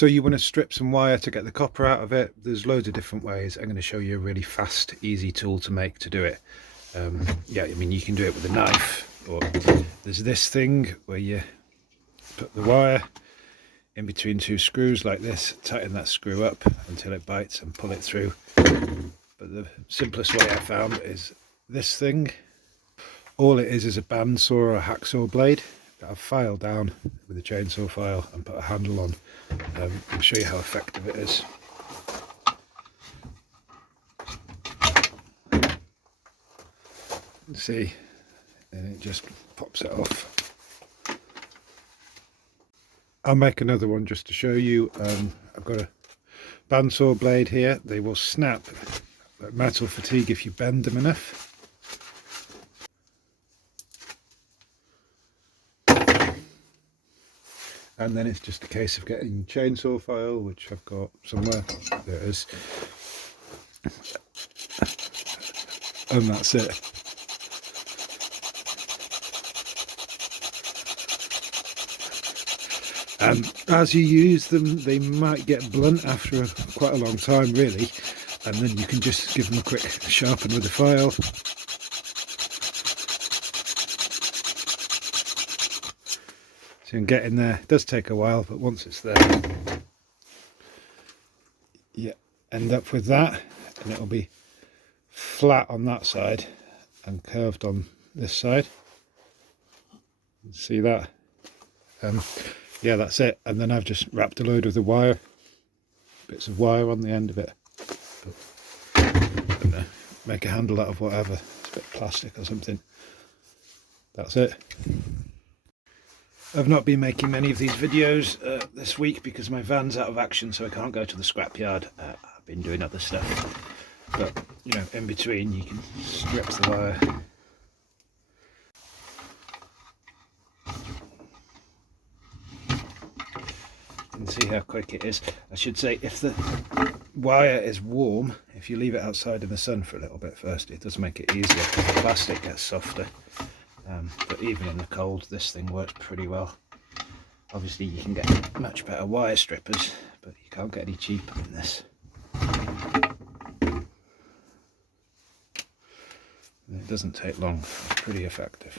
So you want to strip some wire to get the copper out of it. There's loads of different ways. I'm going to show you a really fast, easy tool to make to do it. Yeah, I mean, you can do it with a knife, or there's this thing where you put the wire in between two screws like this, tighten that screw up until it bites and pull it through. But the simplest way I found is this thing. All it is a bandsaw or a hacksaw blade that I've filed down with a chainsaw file and put a handle on. I'll show you how effective it is. See, and it just pops it off. I'll make another one just to show you. I've got a bandsaw blade here. They will snap like metal fatigue if you bend them enough. And then it's just a case of getting chainsaw file, which I've got somewhere. There it is. And that's it. And as you use them, they might get blunt after quite a long time, really. And then you can just give them a quick sharpen with a file. So you can get in there. It does take a while, but once it's there, you end up with that, and it'll be flat on that side and curved on this side. See that? Yeah, that's it. And then I've just wrapped a load of the wire, bits of wire on the end of it. But I'm gonna make a handle out of whatever. It's a bit of plastic or something. That's it. I've not been making many of these videos this week because my van's out of action, so I can't go to the scrapyard. I've been doing other stuff, but you know, in between you can strip the wire. And see how quick it is. I should say, if the wire is warm, if you leave it outside in the sun for a little bit first, it does make it easier because the plastic gets softer. But even in the cold, this thing works pretty well. Obviously you can get much better wire strippers, but you can't get any cheaper than this. And it doesn't take long. It's pretty effective.